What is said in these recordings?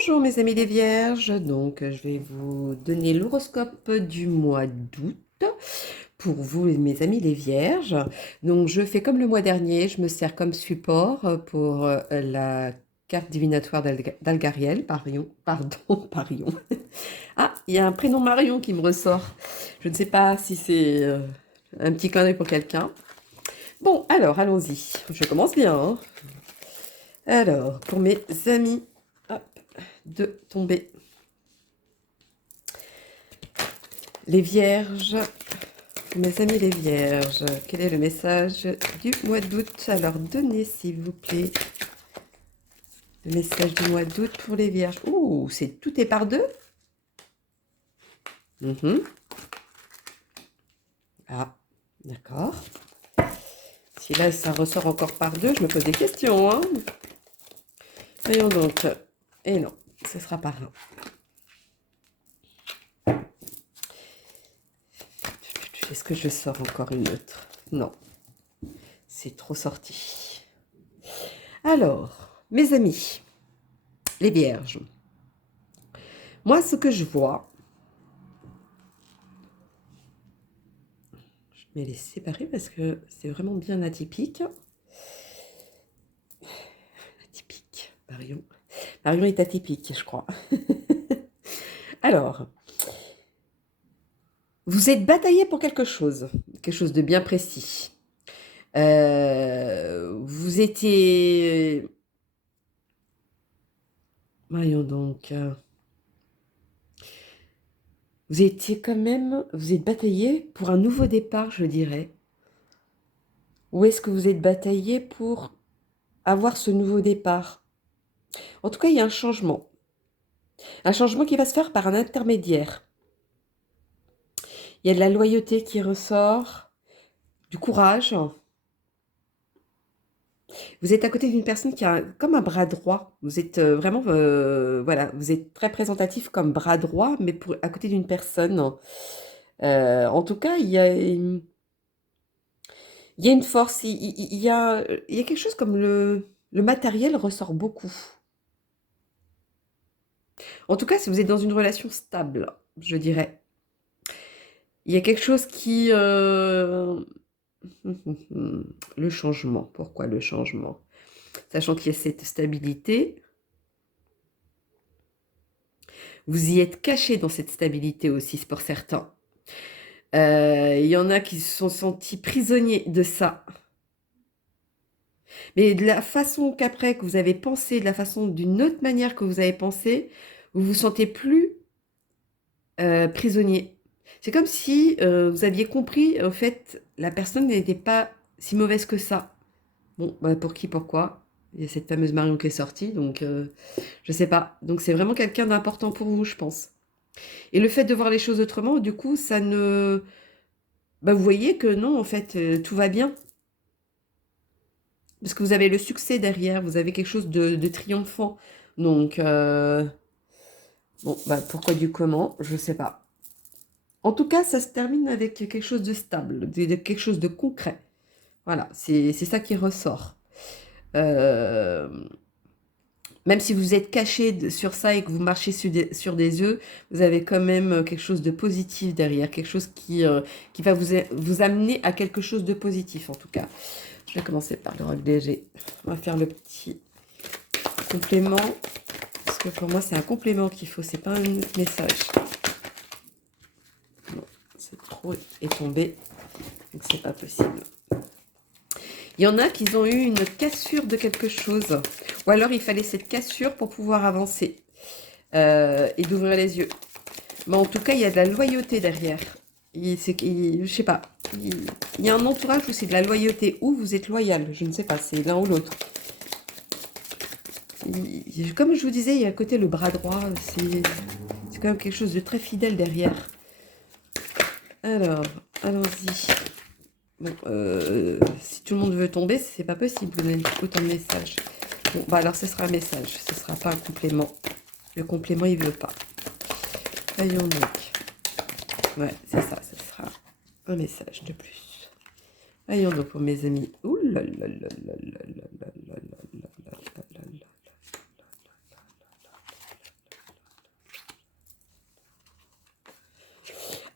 Bonjour mes amis les vierges, donc je vais vous donner l'horoscope du mois d'août pour vous mes amis les vierges. Donc je fais comme le mois dernier, je me sers comme support pour la carte divinatoire d'Algariel, pardon, Parion. Ah, il y a un prénom Marion qui me ressort. Je ne sais pas si c'est un petit clin d'œil pour quelqu'un. Bon, alors allons-y, je commence bien, hein. Alors, pour mes amis, hop, de tomber. Les vierges, mes amis les vierges, quel est le message du mois d'août? Alors donnez s'il vous plaît le message du mois d'août pour les vierges. Ouh, c'est tout est par deux. Ah, d'accord. Si là ça ressort encore par deux, je me pose des questions, hein. Voyons donc. Et non, ce sera par un. Est-ce que je sors encore une autre? Non, c'est trop sorti. Alors, mes amis, les vierges, moi ce que je vois, je vais les séparer parce que c'est vraiment bien atypique. Atypique, Marion. Marion est atypique, je crois. Alors, vous êtes bataillé pour quelque chose de bien précis. Vous étiez... Voyons donc. Vous étiez quand même... Vous êtes bataillé pour un nouveau départ, je dirais. Ou est-ce que vous êtes bataillé pour avoir ce nouveau départ? En tout cas, il y a un changement. Un changement qui va se faire par un intermédiaire. Il y a de la loyauté qui ressort, du courage. Vous êtes à côté d'une personne qui a comme un bras droit. Vous êtes vraiment, voilà, vous êtes très présentatif comme bras droit, mais à côté d'une personne. En tout cas, il y a une force, il y a quelque chose comme le matériel ressort beaucoup. En tout cas, si vous êtes dans une relation stable, je dirais. Il y a quelque chose qui... Le changement. Pourquoi le changement? Sachant qu'il y a cette stabilité, vous y êtes caché dans cette stabilité aussi, c'est pour certains. Il y en a qui se sont sentis prisonniers de ça. Mais de la façon qu'après que vous avez pensé, de la façon d'une autre manière que vous avez pensé, vous vous sentez plus prisonnier. C'est comme si vous aviez compris, au fait, la personne n'était pas si mauvaise que ça. Bon, bah, pour qui, pourquoi? Il y a cette fameuse Marion qui est sortie, donc je sais pas. Donc c'est vraiment quelqu'un d'important pour vous, je pense. Et le fait de voir les choses autrement, du coup, ça ne... Bah, vous voyez que non, en fait, tout va bien. Parce que vous avez le succès derrière, vous avez quelque chose de triomphant. Donc, bon, bah, pourquoi du comment, je sais pas. En tout cas, ça se termine avec quelque chose de stable, quelque chose de concret. Voilà, c'est ça qui ressort. Euh, Même si vous êtes caché sur ça et que vous marchez sur des œufs, vous avez quand même quelque chose de positif derrière, quelque chose qui va vous amener à quelque chose de positif en tout cas. Je vais commencer par le roc léger. On va faire le petit complément, parce que pour moi c'est un complément qu'il faut, c'est pas un message. Bon, c'est trop est tombé, donc c'est pas possible. Il y en a qui ont eu une cassure de quelque chose. Ou alors il fallait cette cassure pour pouvoir avancer et d'ouvrir les yeux. Mais en tout cas, il y a de la loyauté derrière. Je sais pas. Il y a un entourage où c'est de la loyauté. Ou vous êtes loyal. Je ne sais pas. C'est l'un ou l'autre. Comme je vous disais, il y a à côté le bras droit. C'est quand même quelque chose de très fidèle derrière. Alors, allons-y. Bon, si tout le monde veut tomber, c'est pas possible de donner autant de messages. Bon, bah alors ce sera un message, ce sera pas un complément. Le complément, il veut pas. Voyons donc. Ouais, c'est ça, ce sera un message de plus. Voyons donc pour mes amis. Ouh là là là là là là là là là là là là là.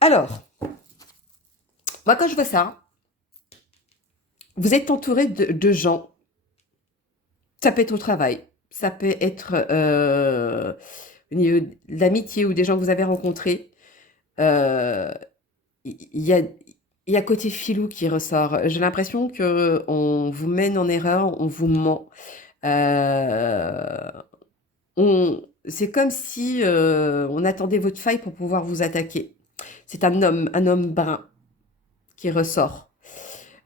Alors, moi, quand je vois ça, vous êtes entouré de gens. Ça peut être au travail, ça peut être au niveau de l'amitié ou des gens que vous avez rencontrés. Euh, Il y a, il y a côté filou qui ressort. J'ai l'impression que on vous mène en erreur, on vous ment. Euh, c'est comme si on attendait votre faille pour pouvoir vous attaquer. C'est un homme brun qui ressort.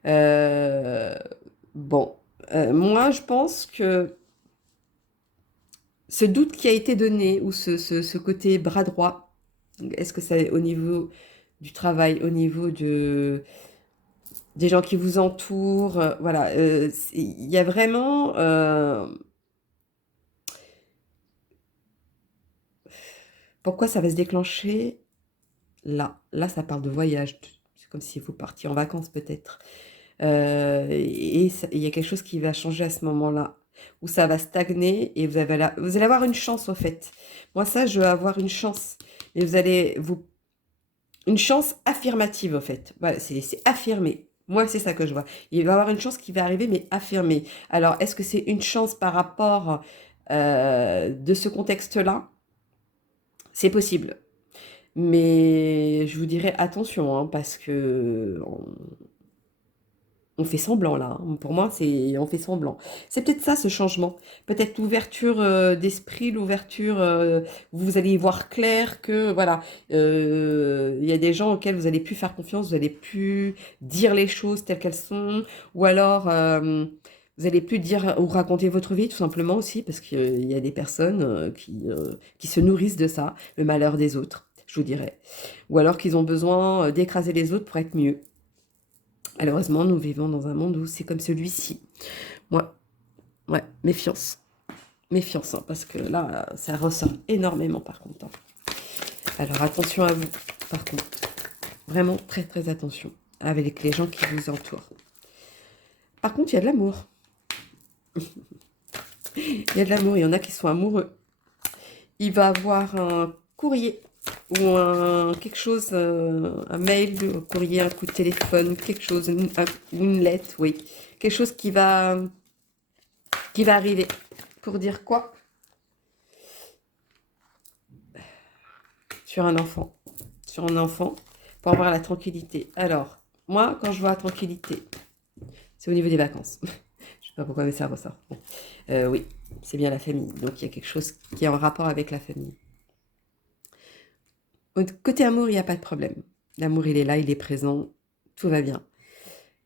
Euh, bon, moi je pense que ce doute qui a été donné, ou ce côté bras droit, est-ce que c'est au niveau du travail, au niveau des gens qui vous entourent, voilà, il y a vraiment... pourquoi ça va se déclencher là? Là, ça parle de voyage. C'est comme si vous partiez en vacances peut-être. Il y a quelque chose qui va changer à ce moment-là, où ça va stagner et vous allez avoir une chance, au fait. Moi, ça, je vais avoir une chance. Mais une chance affirmative, au fait. Voilà, c'est affirmé. Moi, c'est ça que je vois. Il va y avoir une chance qui va arriver, mais affirmée. Alors, est-ce que c'est une chance par rapport de ce contexte-là? C'est possible. Mais je vous dirais attention, hein, parce que on fait semblant là, hein. Pour moi, on fait semblant. C'est peut-être ça ce changement. Peut-être l'ouverture d'esprit, l'ouverture, vous allez y voir clair que voilà, il y a des gens auxquels vous allez plus faire confiance, vous allez plus dire les choses telles qu'elles sont, ou alors vous allez plus dire ou raconter votre vie tout simplement aussi, parce qu'il y a des personnes qui se nourrissent de ça, le malheur des autres, je vous dirais. Ou alors qu'ils ont besoin d'écraser les autres pour être mieux. Malheureusement, nous vivons dans un monde où c'est comme celui-ci. Moi, ouais, méfiance. Méfiance, hein, parce que là, ça ressort énormément par contre, hein. Alors attention à vous, par contre. Vraiment très très attention avec les gens qui vous entourent. Par contre, il y a de l'amour. Il y a de l'amour, il y en a qui sont amoureux. Il va avoir un courrier ou quelque chose, un mail, un courrier, un coup de téléphone, quelque chose, une lettre, oui. Quelque chose qui va arriver. Pour dire quoi? Sur un enfant. Sur un enfant, pour avoir la tranquillité. Alors, moi, quand je vois la tranquillité, c'est au niveau des vacances. Je sais pas pourquoi, mais ça ressort. Bon. Oui, c'est bien la famille. Donc, il y a quelque chose qui est en rapport avec la famille. Côté amour, il n'y a pas de problème. L'amour, il est là, il est présent. Tout va bien,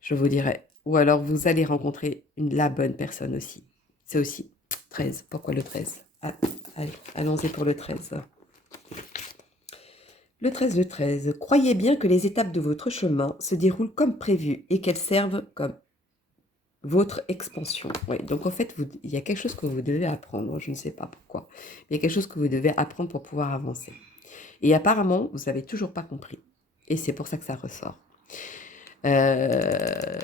je vous dirais. Ou alors, vous allez rencontrer la bonne personne aussi. C'est aussi 13. Pourquoi le 13? Ah, allez, allons-y pour le 13. Le 13 de 13. Croyez bien que les étapes de votre chemin se déroulent comme prévu et qu'elles servent comme votre expansion. Oui, donc en fait, il y a quelque chose que vous devez apprendre. Je ne sais pas pourquoi. Il y a quelque chose que vous devez apprendre pour pouvoir avancer. Et apparemment, vous n'avez toujours pas compris. Et c'est pour ça que ça ressort. Euh,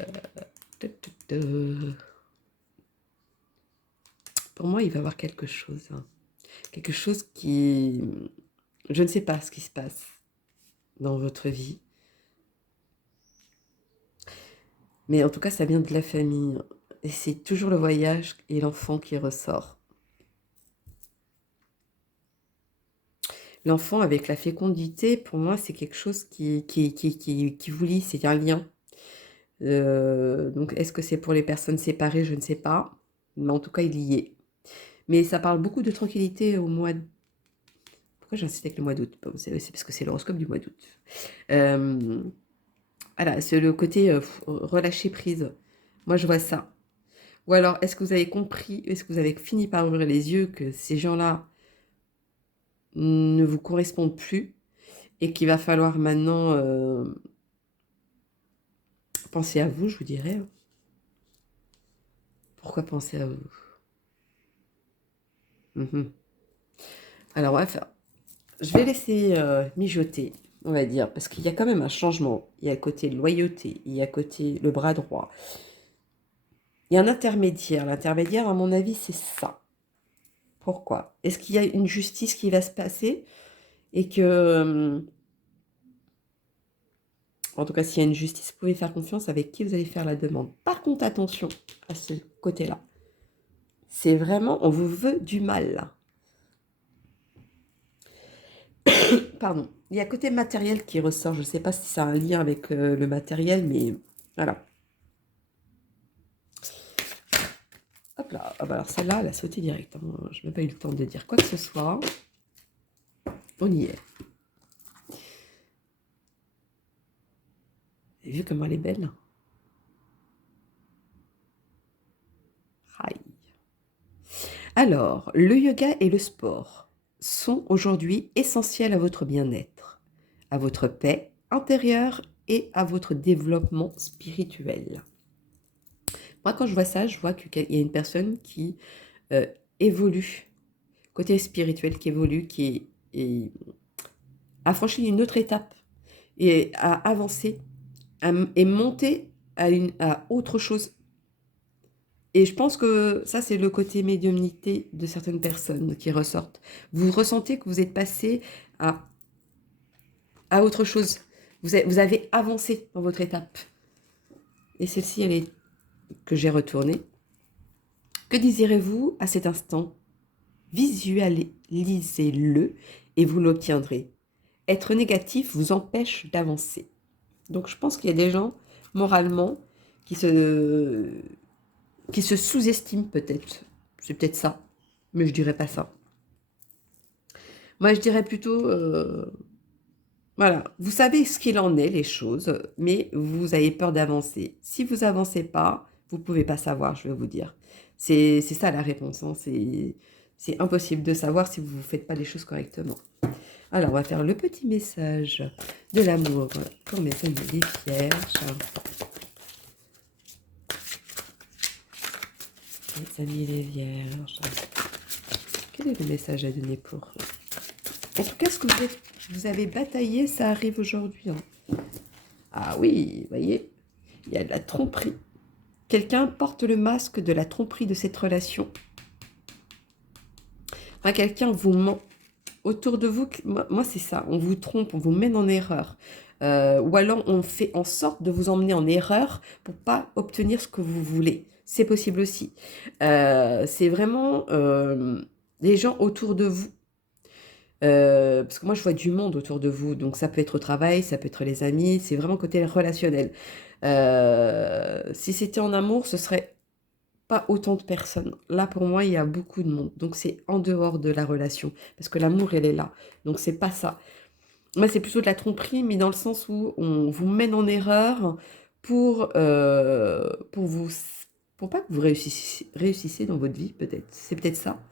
Pour moi, il va y avoir quelque chose, hein. Quelque chose qui... Je ne sais pas ce qui se passe dans votre vie. Mais en tout cas, ça vient de la famille. Et c'est toujours le voyage et l'enfant qui ressort. L'enfant avec la fécondité, pour moi, c'est quelque chose qui vous lie, c'est un lien. Donc, est-ce que c'est pour les personnes séparées? Je ne sais pas. Mais en tout cas, il y est. Mais ça parle beaucoup de tranquillité au mois de... Pourquoi j'insiste avec le mois d'août? Bon, c'est parce que c'est l'horoscope du mois d'août. Voilà, c'est le côté relâcher prise. Moi, je vois ça. Ou alors, est-ce que vous avez compris, est-ce que vous avez fini par ouvrir les yeux que ces gens-là ne vous correspondent plus et qu'il va falloir maintenant penser à vous, je vous dirais. Pourquoi penser à vous? Mhm. Alors, je vais laisser mijoter, on va dire, parce qu'il y a quand même un changement. Il y a côté loyauté, il y a côté le bras droit. Il y a un intermédiaire. L'intermédiaire, à mon avis, c'est ça. Pourquoi? Est-ce qu'il y a une justice qui va se passer et que En tout cas, s'il y a une justice, vous pouvez faire confiance avec qui vous allez faire la demande. Par contre, attention à ce côté-là. C'est vraiment, on vous veut du mal, là. Pardon. Il y a côté matériel qui ressort. Je ne sais pas si ça a un lien avec le matériel, mais voilà. Hop là. Ah bah alors celle-là, elle a sauté direct. Hein. Je n'ai même pas eu le temps de dire quoi que ce soit. On y est. Vous avez vu comment elle est belle? Aïe. Alors, le yoga et le sport sont aujourd'hui essentiels à votre bien-être, à votre paix intérieure et à votre développement spirituel. Moi, quand je vois ça, je vois qu'il y a une personne qui évolue, côté spirituel qui évolue, a franchi une autre étape et a avancé et monté à autre chose. Et je pense que ça, c'est le côté médiumnité de certaines personnes qui ressortent. Vous ressentez que vous êtes passé à autre chose. Vous avez avancé dans votre étape. Et celle-ci, elle est que j'ai retournée. Que désirez-vous à cet instant? Visualisez-le et vous l'obtiendrez. Être négatif vous empêche d'avancer. Donc je pense qu'il y a des gens, moralement, qui se sous-estiment peut-être. C'est peut-être ça, mais je dirais pas ça. Moi, je dirais plutôt, voilà, vous savez ce qu'il en est, les choses, mais vous avez peur d'avancer. Si vous avancez pas, vous pouvez pas savoir, je vais vous dire. C'est ça la réponse, hein. C'est impossible de savoir si vous ne faites pas les choses correctement. Alors, on va faire le petit message de l'amour pour mes amis les vierges. Mes amis les vierges. Quel est le message à donner pour eux? En tout cas, ce que vous avez bataillé, ça arrive aujourd'hui. Hein. Ah oui, vous voyez, il y a de la tromperie. Quelqu'un porte le masque de la tromperie de cette relation. Enfin, quelqu'un vous ment. Autour de vous, moi c'est ça, on vous trompe, on vous mène en erreur. Ou alors on fait en sorte de vous emmener en erreur pour pas obtenir ce que vous voulez. C'est possible aussi. C'est vraiment les gens autour de vous. Parce que moi je vois du monde autour de vous, donc ça peut être au travail, ça peut être les amis, c'est vraiment côté relationnel. Si c'était en amour, ce serait pas autant de personnes. Là, pour moi, il y a beaucoup de monde. Donc, c'est en dehors de la relation. Parce que l'amour, elle est là. Donc, c'est pas ça. Moi, c'est plutôt de la tromperie, mais dans le sens où on vous mène en erreur pour pas que vous réussissiez dans votre vie, peut-être. C'est peut-être ça.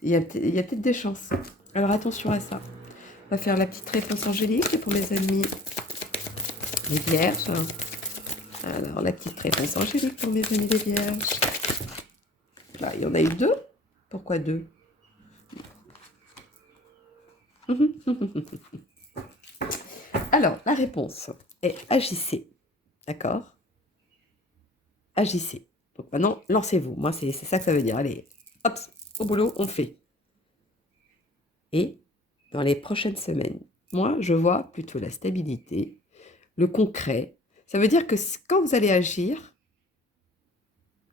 Il y a peut-être des chances. Alors, attention à ça. On va faire la petite réponse angélique pour mes amis les vierges. Alors, la petite réponse angélique pour mes amis les vierges. Là, il y en a eu deux. Pourquoi deux? Alors, la réponse est agissez. D'accord? Agissez. Donc maintenant, lancez-vous. Moi, c'est ça que ça veut dire. Allez, hop, au boulot, on fait. Et dans les prochaines semaines, moi, je vois plutôt la stabilité, le concret. Ça veut dire que quand vous allez agir,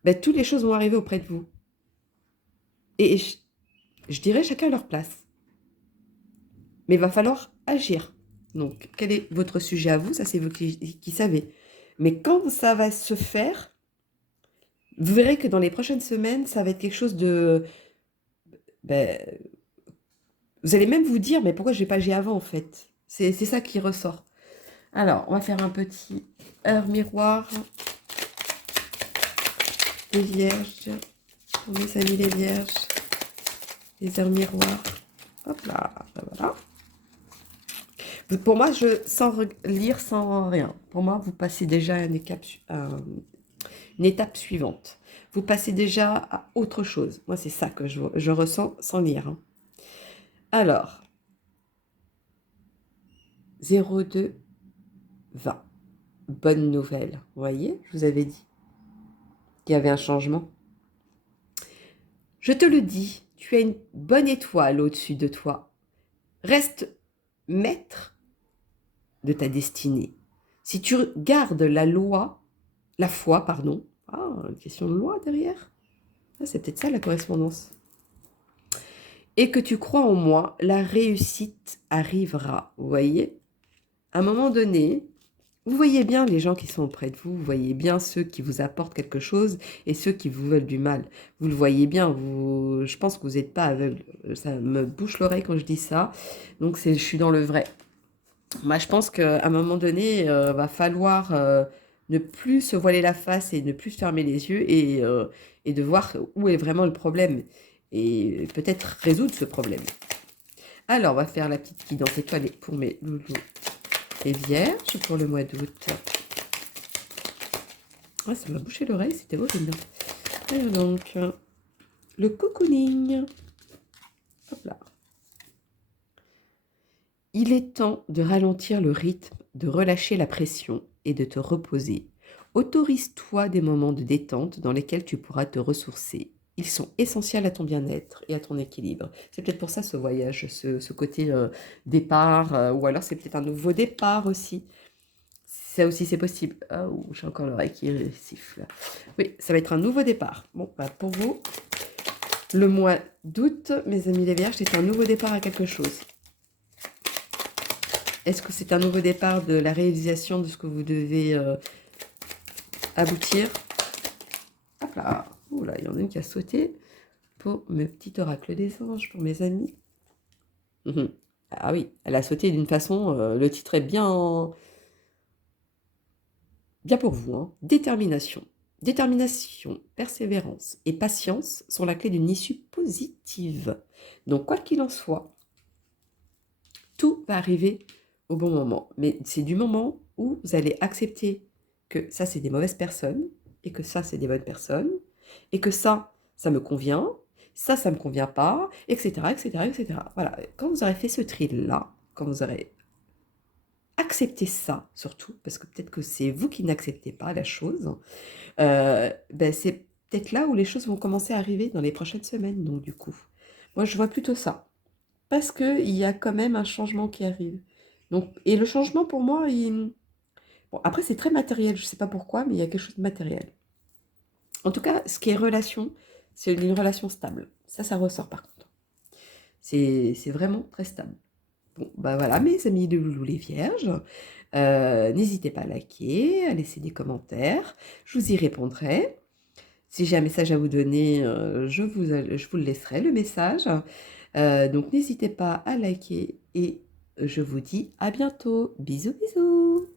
ben, toutes les choses vont arriver auprès de vous. Et je dirais chacun à leur place. Mais il va falloir agir. Donc, quel est votre sujet à vous? Ça, c'est vous qui savez. Mais quand ça va se faire, vous verrez que dans les prochaines semaines, ça va être quelque chose de... Ben, vous allez même vous dire, mais pourquoi je n'ai pas agi avant, en fait? C'est ça qui ressort. Alors, on va faire un petit heure miroir des vierges. Pour mes amis les vierges. Les heures miroirs. Hop là, ben voilà. Pour moi, sans lire, sans rien. Pour moi, vous passez déjà une étape suivante. Vous passez déjà à autre chose. Moi, c'est ça que je ressens sans lire. Hein. Alors, 02 20. Bonne nouvelle. Vous voyez, je vous avais dit qu'il y avait un changement. Je te le dis, tu as une bonne étoile au-dessus de toi. Reste maître de ta destinée. Si tu gardes la foi, pardon, une question de loi derrière. Ah, c'est peut-être ça la correspondance. Et que tu crois en moi, la réussite arrivera. Vous voyez? À un moment donné, vous voyez bien les gens qui sont auprès de vous, vous voyez bien ceux qui vous apportent quelque chose et ceux qui vous veulent du mal. Vous le voyez bien, je pense que vous n'êtes pas aveugle. Ça me bouche l'oreille quand je dis ça. Donc je suis dans le vrai. Moi, je pense qu'à un moment donné, va falloir ne plus se voiler la face et ne plus fermer les yeux et de voir où est vraiment le problème et peut-être résoudre ce problème. Alors, on va faire la petite guidance étoilée pour mes loulous et vierges pour le mois d'août. Ah, ça m'a bouché l'oreille, c'était horrible. Alors donc, le cocooning. Hop là. Il est temps de ralentir le rythme, de relâcher la pression et de te reposer. Autorise-toi des moments de détente dans lesquels tu pourras te ressourcer. Ils sont essentiels à ton bien-être et à ton équilibre. C'est peut-être pour ça ce voyage, ce côté départ, ou alors c'est peut-être un nouveau départ aussi. Ça aussi c'est possible. Ah, j'ai encore l'oreille qui siffle. Oui, ça va être un nouveau départ. Bon, bah pour vous, le mois d'août, mes amis les vierges, c'est un nouveau départ à quelque chose. Est-ce que c'est un nouveau départ de la réalisation de ce que vous devez aboutir? Hop là. Oula, il y en a une qui a sauté pour mes petits oracles des anges, pour mes amis. Ah oui, elle a sauté d'une façon, le titre est bien, bien pour vous. Hein. Détermination. Détermination, persévérance et patience sont la clé d'une issue positive. Donc, quoi qu'il en soit, tout va arriver au bon moment. Mais c'est du moment où vous allez accepter que ça, c'est des mauvaises personnes, et que ça, c'est des bonnes personnes, et que ça me convient, ça me convient pas, etc., etc., etc. Voilà, quand vous aurez fait ce tri-là, quand vous aurez accepté ça, surtout, parce que peut-être que c'est vous qui n'acceptez pas la chose, ben c'est peut-être là où les choses vont commencer à arriver dans les prochaines semaines, donc du coup. Moi, je vois plutôt ça. Parce qu'il y a quand même un changement qui arrive. Donc, et le changement, pour moi, bon, après, c'est très matériel. Je ne sais pas pourquoi, mais il y a quelque chose de matériel. En tout cas, ce qui est relation, c'est une relation stable. Ça ressort par contre. C'est vraiment très stable. Bon, bah voilà, mes amis de Loulou les Vierges. N'hésitez pas à liker, à laisser des commentaires. Je vous y répondrai. Si j'ai un message à vous donner, je vous le laisserai, le message. Donc n'hésitez pas à liker et je vous dis à bientôt. Bisous, bisous.